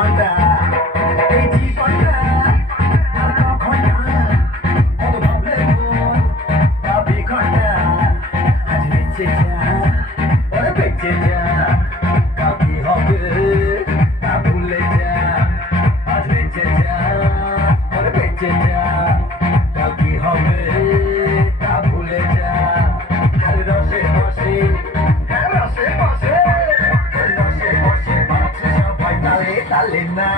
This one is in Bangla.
ঘন্টা এই জীবনটা আর কখন না কত ভাবলে মন ভাবি ঘন্টা আজ বেঁচে যা ওরে বেঁচে যা কাল কি হবে তা ভুলে যা আজ বেঁচে যা ওরে বেঁচে যা কাল কি হবে তা ভুলে যা আর রসে বসে রসে বসে রসে বসে বাঁচে সবাই তালে তালে না